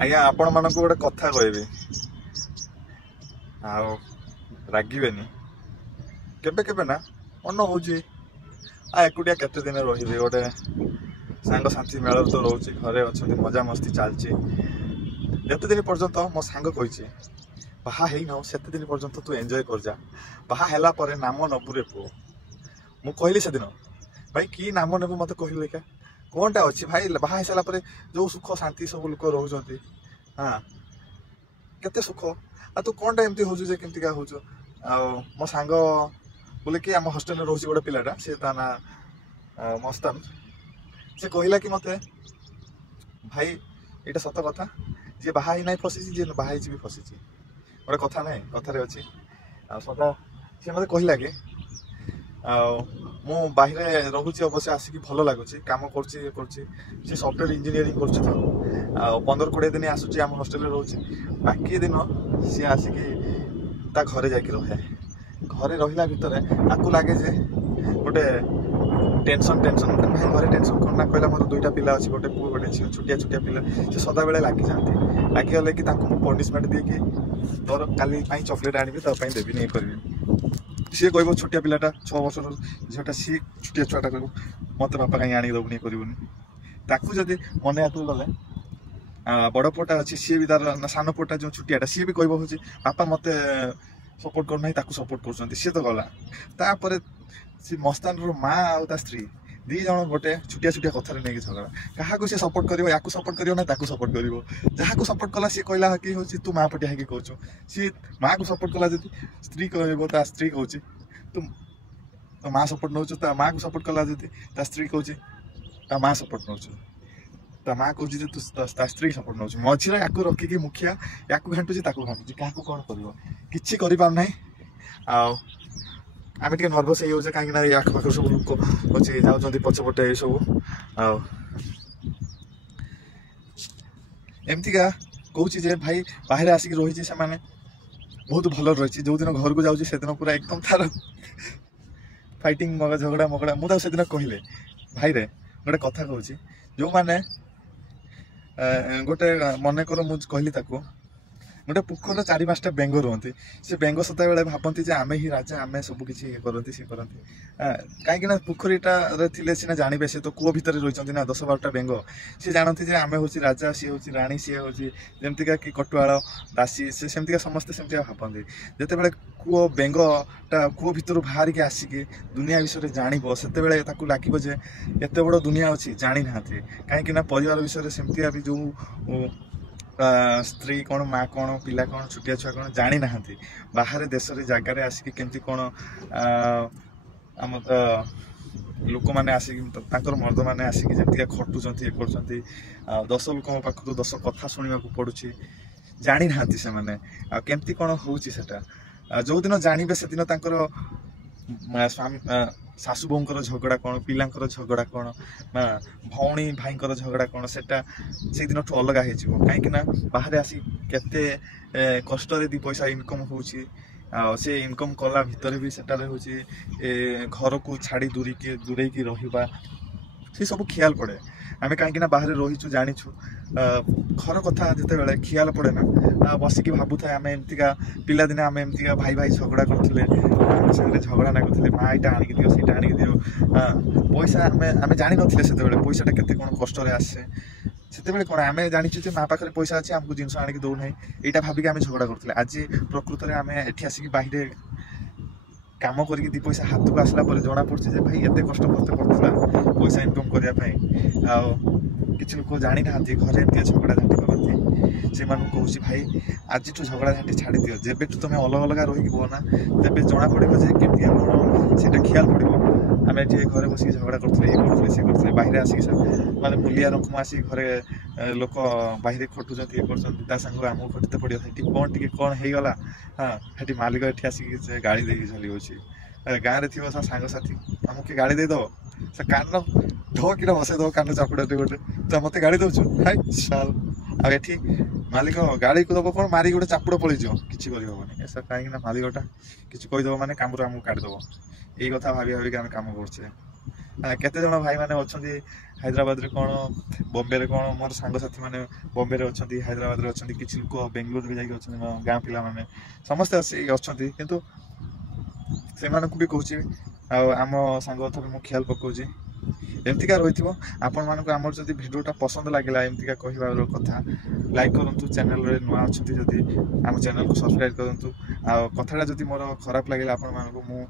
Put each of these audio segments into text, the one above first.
ଆଜ୍ଞା ଆପଣ ମାନଙ୍କୁ ଗୋଟେ କଥା କହିବି, ଆଉ ରାଗିବେନି। କେବେ କେବେ ନା ମନ ହଉଛି ଏକୁଟିଆ କେତେ ଦିନ ରହିବି, ଗୋଟେ ସାଙ୍ଗସାଥି ମେଳରେ ତ ରହୁଛି, ଘରେ ଅଛନ୍ତି, ମଜାମସ୍ତି ଚାଲିଛି। ଯେତେ ଦିନ ପର୍ଯ୍ୟନ୍ତ ମୋ ସାଙ୍ଗ କହିଛି ବାହା ହେଇନାଉ ସେତେ ଦିନ ପର୍ଯ୍ୟନ୍ତ ତୁ ଏନ୍ଜୟ କରିଯା, ବାହା ହେଲା ପରେ ନାମ ନବୁରେ ପୁଅ। ମୁଁ କହିଲି ସେଦିନ, ଭାଇ କି ନାମ ନେବୁ ମତେ କହିଲୁ ଦେଖିଆ, କଣଟା ଅଛି ଭାଇ? ବାହା ହେଇସାରିଲା ପରେ ଯୋଉ ସୁଖ ଶାନ୍ତି ସବୁ ଲୋକ ରହୁଛନ୍ତି, ହଁ କେତେ ସୁଖ, ଆଉ ତୁ କଣଟା ଏମିତି ହଉଛୁ ଯେ କେମିତିକା ହଉଛୁ? ଆଉ ମୋ ସାଙ୍ଗ ବୋଲିକି ଆମ ହଷ୍ଟେଲରେ ରହୁଛି ଗୋଟେ ପିଲାଟା, ସେ ତା ନା ମସ୍ତାନ। ସେ କହିଲା କି ମତେ, ଭାଇ ଏଇଟା ସତ କଥା, ଯିଏ ବାହା ହେଇନାହିଁ ଫସିଛି, ଯିଏ ବାହା ହେଇଛି ବି ଫସିଛି। ଗୋଟେ କଥା ନାହିଁ, କଥାରେ ଅଛି। ଆଉ ସତ ସେ ମତେ କହିଲା କି, ଆଉ ମୁଁ ବାহিରେ ରହୁଛି ଅବଶ୍ୟ, ଆସିକି ଭଲ ଲାଗୁଛି, କାମ କରୁଛି, ଇଏ କରୁଛି। ସେ ସଫ୍ଟୱେର ଇଞ୍ଜିନିୟରିଂ କରୁଛି ତ, ଆଉ 15-20 ଦିନ ଆସୁଛି ଆମ ହଷ୍ଟେଲରେ ରହୁଛି, ବାକି ଦିନ ସିଏ ଆସିକି ତା ଘରେ ଯାଇକି ରହେ। ଘରେ ରହିଲା ଭିତରେ ତାକୁ ଲାଗେ ଯେ ଗୋଟେ ଟେନସନ ଭାଇ ଘରେ ଟେନସନ କ'ଣ ନା, କହିଲା ମୋର 2ଟା ପିଲା ଅଛି, ଗୋଟେ ପୁଅ ଗୋଟେ ଝିଅ, ଛୋଟିଆ ପିଲା। ସେ ସଦାବେଳେ ଲାଗିଯାଆନ୍ତି, ଲାଗିଗଲେ କି ତାଙ୍କୁ ମୁଁ ପନିସମେଣ୍ଟ ଦେଇକି ତୋର କାଲି ପାଇଁ ଚକୋଲେଟ ଆଣିବି, ତା ପାଇଁ ଦେବିନି, ଇଏ କରିବି। ସିଏ କହିବ ଛୋଟିଆ ପିଲାଟା 6 ବର୍ଷର ଝିଅଟା, ସିଏ ଛୋଟିଆ ଛୁଆଟା କହିବ ମତେ ବାପା କାହିଁ ଆଣିକି ଦେବୁନି, କରିବୁନି। ତାକୁ ଯଦି ମନେ ଆକୁ ଗଲେ ବଡ଼ ପୁଅଟା ଅଛି, ସିଏ ବି ତାର ସାନ ପୁଅଟା ଯୋଉ ଛୋଟିଆଟା, ସିଏ ବି କହିବ ହଉଛି ବାପା ମତେ ସପୋର୍ଟ କରୁନାହିଁ, ତାକୁ ସପୋର୍ଟ କରୁଛନ୍ତି। ସିଏ ତ ଗଲା। ତାପରେ ସେ ମସ୍ତାନର ମା ଆଉ ତା ସ୍ତ୍ରୀ 2 ଜଣ ଗୋଟେ ଛୋଟିଆ କଥାରେ ନେଇକି ଝଗଡ଼ା। କାହାକୁ ସେ ସପୋର୍ଟ କରିବ, ୟାକୁ ସପୋର୍ଟ କରିବ ନା ତାକୁ ସପୋର୍ଟ କରିବ? ଯାହାକୁ ସପୋର୍ଟ କଲା ସିଏ କହିଲା କି ହଉଛି ତୁ ମା ପଟିଆ ହେଇକି କହୁଛୁ। ସିଏ ମାକୁ ସପୋର୍ଟ କଲା ଯଦି ସ୍ତ୍ରୀ କହିବ, ତା ସ୍ତ୍ରୀ କହୁଛି ତୁ ମା ସପୋର୍ଟ ନଉଛୁ। ତା ମାକୁ ସପୋର୍ଟ କଲା ଯଦି ତା ସ୍ତ୍ରୀ କହୁଛି ତା ମା ସପୋର୍ଟ ନଉଛୁ। ତା ମା କହୁଛି ଯେ ତୁ ତା ସ୍ତ୍ରୀ ସପୋର୍ଟ ନଉଛୁ। ମଝିରେ ୟାକୁ ରଖିକି ମୁଖିଆ, ୟାକୁ ଘାଣ୍ଟୁଛି, ତାକୁ ଘାଣ୍ଟୁଛି। କାହାକୁ କଣ କରିବ କିଛି କରିପାରୁନାହିଁ। ଆଉ ଆମେ ଟିକେ ନର୍ଭସ୍ ହେଇଯାଉଛେ, କାହିଁକି ନା ଏଇ ଆଖପାଖ ସବୁ ଲୋକ ଅଛି ଯାଉଛନ୍ତି ପଛପଟେ ଏଇ ସବୁ। ଆଉ ଏମିତିକା କହୁଛି ଯେ ଭାଇ ବାହାରେ ଆସିକି ରହିଛି, ସେମାନେ ବହୁତ ଭଲରେ ରହିଛି। ଯୋଉଦିନ ଘରକୁ ଯାଉଛି ସେଦିନ ପୁରା ଏକଦମ ତାର ଫାଇଟିଂ, ଝଗଡ଼ା ମଗଡ଼ା। ମୁଁ ତାକୁ ସେଦିନ କହିଲେ, ଭାଇରେ ଗୋଟେ କଥା କହୁଛି, ଯୋଉମାନେ ଗୋଟେ ମନେକର, ମୁଁ କହିଲି ତାକୁ, ଗୋଟେ ପୋଖରୀର 4-5ଟା ବେଙ୍ଗ ରୁହନ୍ତି। ସେ ବେଙ୍ଗ ସଦାବେଳେ ଭାବନ୍ତି ଯେ ଆମେ ହିଁ ରାଜା, ଆମେ ସବୁ କିଛି ଇଏ କରନ୍ତି, ସିଏ କରନ୍ତି। କାହିଁକି ନା ପୋଖରୀଟାରେ ଥିଲେ ସିନା ଜାଣିବେ, ସେ ତ କୂଅ ଭିତରେ ରହିଛନ୍ତି ନା 10-12ଟା ବେଙ୍ଗ। ସିଏ ଜାଣନ୍ତି ଯେ ଆମେ ହଉଛି ରାଜା, ସିଏ ହଉଛି ରାଣୀ, ସିଏ ହଉଛି ଯେମିତିକା କି କଟୁଆଳ ଦାସୀ, ସେ ସେମିତିକା ସମସ୍ତେ ସେମିତିକା ଭାବନ୍ତି। ଯେତେବେଳେ ବେଙ୍ଗଟା କୂଅ ଭିତରୁ ବାହାରିକି ଆସିକି ଦୁନିଆ ବିଷୟରେ ଜାଣିବ, ସେତେବେଳେ ତାକୁ ଲାଗିବ ଯେ ଏତେ ବଡ଼ ଦୁନିଆ ଅଛି, ଜାଣିନାହାନ୍ତି। କାହିଁକି ନା ପରିବାର ବିଷୟରେ ସେମିତିକା ବି ଯୋଉ ସ୍ତ୍ରୀ କ'ଣ, ମା କ'ଣ, ପିଲା କ'ଣ, ଛୋଟିଆ ଛୁଆ କ'ଣ ଜାଣିନାହାନ୍ତି। ବାହାରେ ଦେଶରେ ଜାଗାରେ ଆସିକି କେମିତି କ'ଣ ଆମର ଲୋକମାନେ ଆସିକି, ତାଙ୍କର ମର୍ଦ୍ଦମାନେ ଆସିକି ଯେମିତିକା ଖଟୁଛନ୍ତି, ଇଏ କରୁଛନ୍ତି, ଆଉ 10 ଲୋକଙ୍କ ପାଖରୁ 10 କଥା ଶୁଣିବାକୁ ପଡୁଛି, ଜାଣିନାହାନ୍ତି ସେମାନେ। ଆଉ କେମିତି କ'ଣ ହଉଛି ସେଟା, ଯୋଉଦିନ ଜାଣିବେ ସେଦିନ ତାଙ୍କର ଶାଶୁ ବୋଉଙ୍କର ଝଗଡ଼ା କ'ଣ, ପିଲାଙ୍କର ଝଗଡ଼ା କ'ଣ, ଭଉଣୀ ଭାଇଙ୍କର ଝଗଡ଼ା କ'ଣ, ସେଟା ସେଇଦିନଠୁ ଅଲଗା ହେଇଯିବ। କାହିଁକି ନା ବାହାରେ ଆସି କେତେ କଷ୍ଟରେ 2 ପଇସା ଇନକମ୍ ହଉଛି, ଆଉ ସେ ଇନକମ୍ କଲା ଭିତରେ ବି ସେଟାରେ ହଉଛି ଘରକୁ ଛାଡ଼ି ଦୂରେଇକି ରହିବା, ସେ ସବୁ ଖିଆଲ ପଡ଼େ। ଆମେ କାହିଁକି ନା ବାହାରେ ରହିଛୁ, ଜାଣିଛୁ। ଘର କଥା ଯେତେବେଳେ ଖିଆଲ ପଡ଼େ ନା, ବସିକି ଭାବୁଥାଏ ଆମେ ଏମିତିକା ପିଲାଦିନେ, ଆମେ ଏମିତିକା ଭାଇ ଝଗଡ଼ା କରୁଥିଲେ, ସାଙ୍ଗରେ ଝଗଡ଼ା ଲାଗୁଥିଲେ, ମା ଏଇଟା ଆଣିକି ଦିଅ, ସେଇଟା ଆଣିକି ଦିଅ। ପଇସା ଆମେ ଜାଣିନଥିଲେ ସେତେବେଳେ ପଇସାଟା କେତେ କ'ଣ କଷ୍ଟରେ ଆସେ। ସେତେବେଳେ କ'ଣ ଆମେ ଜାଣିଛୁ ଯେ ମା ପାଖରେ ପଇସା ଅଛି, ଆମକୁ ଜିନିଷ ଆଣିକି ଦଉନାହିଁ, ଏଇଟା ଭାବିକି ଆମେ ଝଗଡ଼ା କରୁଥିଲେ। ଆଜି ପ୍ରକୃତରେ ଆମେ ଏଠି ଆସିକି ବାহিরে କାମ କରିକି 2 ପଇସା ହାତକୁ ଆସିଲା ପରେ ଜଣା ପଡୁଛି ଯେ ଭାଇ ଏତେ କଷ୍ଟ କରତେ ପଡୁଥିଲା ପଇସା ଇନକମ୍ କରିବା ପାଇଁ। ଆଉ କିଛି ଲୋକ ଜାଣିନାହାନ୍ତି, ଘରେ ଏମିତି ଝଗଡ଼ା ଝାଣ୍ଟି କରନ୍ତି। ସେମାନଙ୍କୁ କହୁଛି ଭାଇ ଆଜିଠୁ ଝଗଡ଼ା ଝାଣ୍ଟି ଛାଡ଼ି ଦିଅ। ଯେବେଠୁ ତମେ ଅଲଗା ରହିବ ନା, ତେବେ ଜଣା ପଡ଼ିବ ଯେ କେମିତି କ'ଣ ସେଇଟା ଖିଆଲ ପଡ଼ିବ। ଆମେ ଏଠି ଘରେ ବସିକି ଝଗଡ଼ା କରୁଥିଲେ, ଇଏ କରୁଥିଲେ, ସିଏ କରୁଥିଲେ, ବାহিରେ ଆସିକି ମାନେ ମୂଲିଆ ରକମ ଆସିକି ଘରେ ଲୋକ ବାহিରେ ଖଟୁଛନ୍ତି, ଇଏ କରୁଛନ୍ତି, ତା ସାଙ୍ଗରେ ଆମକୁ ଖଟିତେ ପଡ଼ିବ। ସେଠି ଟିକେ କ'ଣ ହେଇଗଲା, ସେଠି ମାଲିକ ଏଠି ଆସିକି ସେ ଗାଳି ଦେଇକି ଚାଲିଯାଉଛି। ଗାଁରେ ଥିବ ତା ସାଙ୍ଗସାଥି, ଆମକୁ କିଏ ଗାଳି ଦେଇଦବ, ସେ କାନ ଢକିଟା ବସେଇ ଦବ, କାନ ଚାପୁଡ଼ାଟେ ଗୋଟେ, ତୁ ମତେ ଗାଳି ଦଉଛୁ ହାଇ ଚାଲ। ଆଉ ଏଠି ମାଲିକ ଗାଳିକୁ ଦବ କ'ଣ, ମାରିକି ଗୋଟେ ଚାପୁଡ଼ ପଳେଇଯିବ, କିଛି କରିହବନି। କାହିଁକି ନା ମାଲିକଟା କିଛି କହିଦବ ମାନେ କାମରୁ ଆମକୁ କାଢିଦବ। ଏଇ କଥା ଭାବିକି ଆମେ କାମ କରୁଛେ। କେତେ ଜଣ ଭାଇ ମାନେ ଅଛନ୍ତି ହାଇଦ୍ରାବାଦରେ କ'ଣ ବମ୍ବେରେ କ'ଣ ମୋର ସାଙ୍ଗସାଥି ମାନେ ବମ୍ବେରେ ଅଛନ୍ତି ହାଇଦ୍ରାବାଦରେ ଅଛନ୍ତି କିଛି ଲୋକ ବେଙ୍ଗଲୋର ବି ଯାଇକି ଅଛନ୍ତି ମୋ ଗାଁ ପିଲାମାନେ ସମସ୍ତେ ଆସିକି ଅଛନ୍ତି କିନ୍ତୁ ସେମାନଙ୍କୁ ବି କହୁଛି ଆଉ ଆମ ସାଙ୍ଗ କଥା ମୁଁ ଖିଆଲ ପକାଉଛି ଏମିତିକା ରହିଥିବ ଆପଣମାନଙ୍କୁ ଆମର ଯଦି ଭିଡ଼ିଓଟା ପସନ୍ଦ ଲାଗିଲା ଏମିତିକା କହିବାର କଥା ଲାଇକ୍ କରନ୍ତୁ ଚ୍ୟାନେଲରେ ନୂଆ ଅଛନ୍ତି ଯଦି ଆମ ଚ୍ୟାନେଲକୁ ସବସ୍କ୍ରାଇବ୍ କରନ୍ତୁ ଆଉ କଥାଟା ଯଦି ମୋର ଖରାପ ଲାଗିଲା ଆପଣମାନଙ୍କୁ ମୁଁ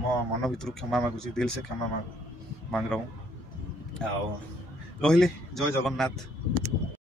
ମୋ ମନ ଭିତରୁ କ୍ଷମା ମାଗୁଛି ଦିଲ ସେ କ୍ଷମା ମାଗ ରहा हूँ ଆଉ ରହିଲି ଜୟ ଜଗନ୍ନାଥ।